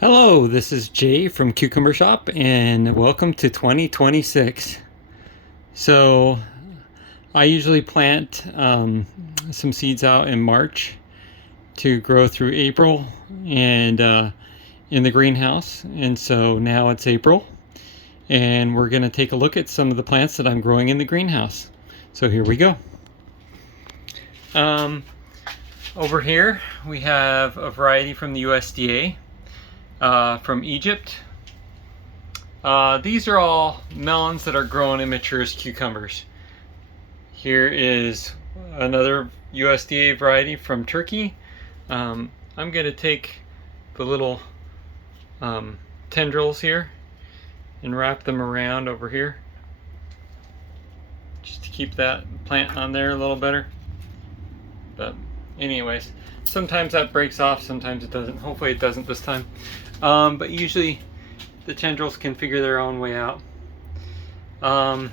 Hello, this is Jay from Cucumber Shop, and welcome to 2026. So, I usually plant some seeds out in March to grow through April and in the greenhouse. And so now it's April, and we're going to take a look at some of the plants that I'm growing in the greenhouse. So, here we go. Over here, we have a variety from the USDA. From Egypt. These are all melons that are grown and mature as cucumbers. Here is another USDA variety from Turkey. I'm going to take the little tendrils here and wrap them around over here just to keep that plant on there a little better. But anyways, sometimes that breaks off, sometimes it doesn't. Hopefully it doesn't this time. But usually the tendrils can figure their own way out. I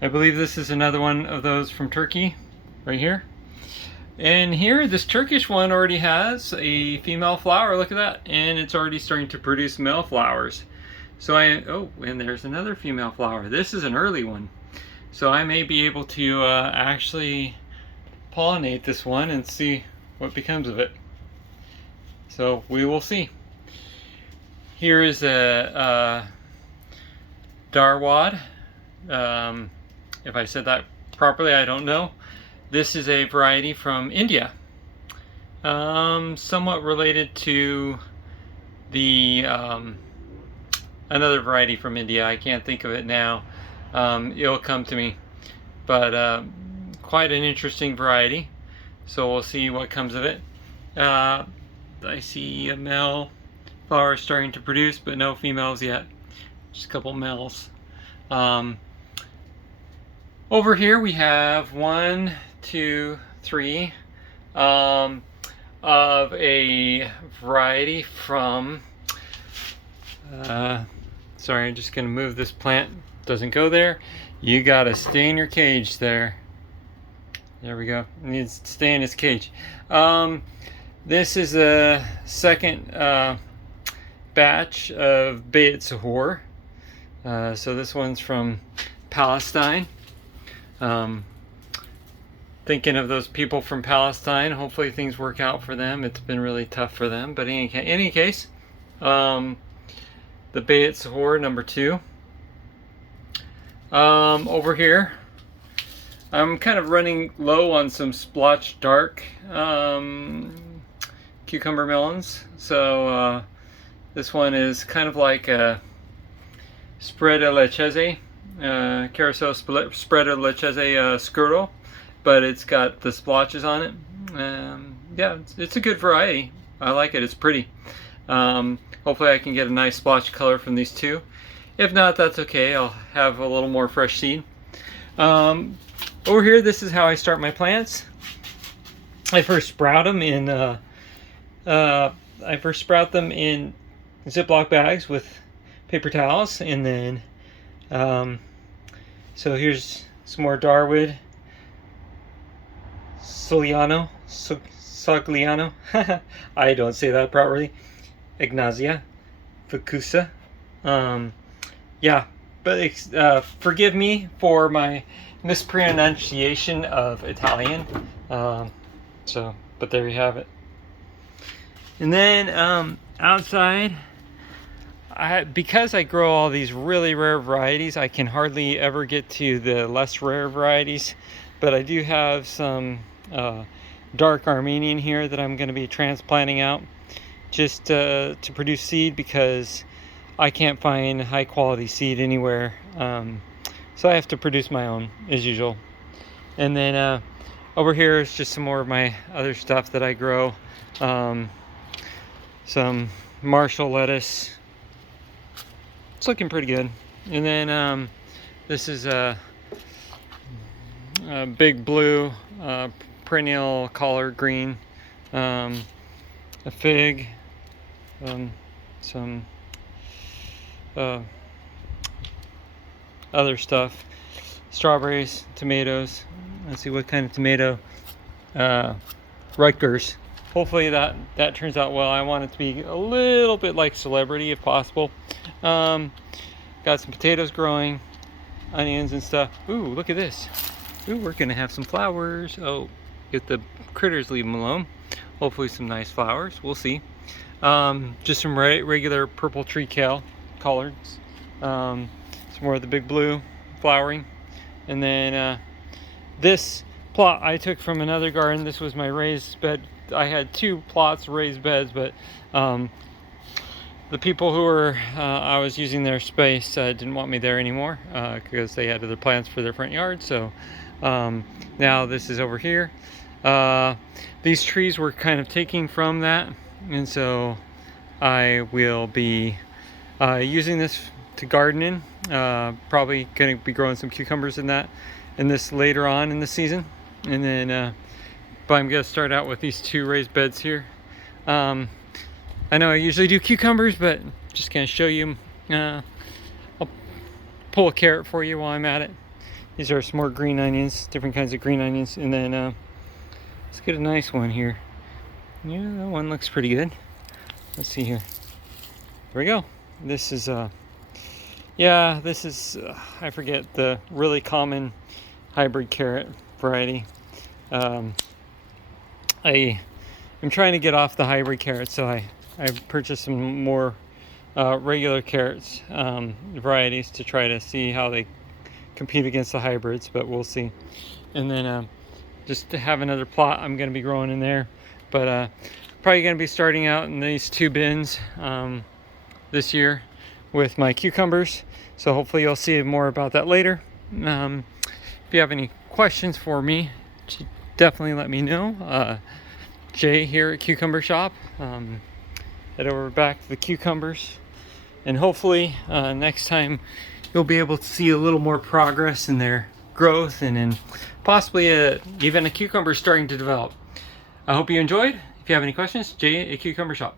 believe this is another one of those from Turkey, right here. And here, this Turkish one already has a female flower, look at that. And it's already starting to produce male flowers. So and there's another female flower. This is an early one. So I may be able to actually pollinate this one and see what becomes of it. So we will see. Here is a Darwad. If I said that properly, I don't know. This is a variety from India. Somewhat related to the another variety from India. I can't think of it now. It'll come to me. But quite an interesting variety. So we'll see what comes of it. I see a male flower starting to produce, but no females yet. Just a couple males. Over here we have 1, 2, 3 of a variety from. Sorry, I'm just going to move this plant. Doesn't go there. You gotta stay in your cage there. There we go. It needs to stay in its cage. This is a second batch of Bayat Sahur. So this one's from Palestine. Thinking of those people from Palestine. Hopefully things work out for them. It's been really tough for them. But in any case, the Bayat Sahur number 2. Over here, I'm kind of running low on some splotch dark cucumber melons. So this one is kind of like a spread a leche, carousel spread a leche scuro, but it's got the splotches on it. Yeah, it's a good variety. I like it. It's pretty. Hopefully I can get a nice splotch color from these two. If not, that's okay. I'll have a little more fresh seed. Over here, this is how I start my plants. I first sprout them in Ziploc bags with paper towels, and then so here's some more Darwood Sogliano. I don't say that properly. Ignacia Fucusa. Yeah, but forgive me for my mispronunciation of Italian. But there you have it. And then outside, because I grow all these really rare varieties, I can hardly ever get to the less rare varieties. But I do have some dark Armenian here that I'm going to be transplanting out just to produce seed, because I can't find high quality seed anywhere. So I have to produce my own as usual. And then over here is just some more of my other stuff that I grow. Some Marshall lettuce. It's looking pretty good. And then this is a big blue perennial collard green, a fig, some other stuff, strawberries, tomatoes. Let's see what kind of tomato. Rutgers. hopefully that turns out well. I want it to be a little bit like Celebrity if possible. Got some potatoes growing, onions and stuff. Ooh, look at this. Ooh, we're gonna have some flowers. Oh, if the critters leave them alone. Hopefully some nice flowers, we'll see. Just some regular purple tree kale collards. Some more of the big blue flowering. And then this plot I took from another garden. This was my raised bed. I had 2 plots raised beds, but the people who were I was using their space didn't want me there anymore because they had other plants for their front yard. So now this is over here. These trees were kind of taking from that, and so I will be using this to garden in. Probably going to be growing some cucumbers in this later on in the season. And then but I'm going to start out with these 2 raised beds here. I know I usually do cucumbers, but just going to show you. I'll pull a carrot for you while I'm at it. These are some more green onions, different kinds of green onions. And then let's get a nice one here. Yeah, that one looks pretty good. Let's see here. There we go. This is I forget the really common hybrid carrot variety. I'm trying to get off the hybrid carrots, so I purchased some more regular carrots varieties to try to see how they compete against the hybrids, but we'll see. And then just to have another plot I'm going to be growing in there, but probably going to be starting out in these 2 bins this year with my cucumbers. So hopefully you'll see more about that later. If you have any questions for me, definitely let me know. Jay here at Cucumber Shop. Head over back to the cucumbers, and hopefully next time you'll be able to see a little more progress in their growth, and then possibly even a cucumber starting to develop. I hope you enjoyed. If you have any questions, Jay at Cucumber Shop.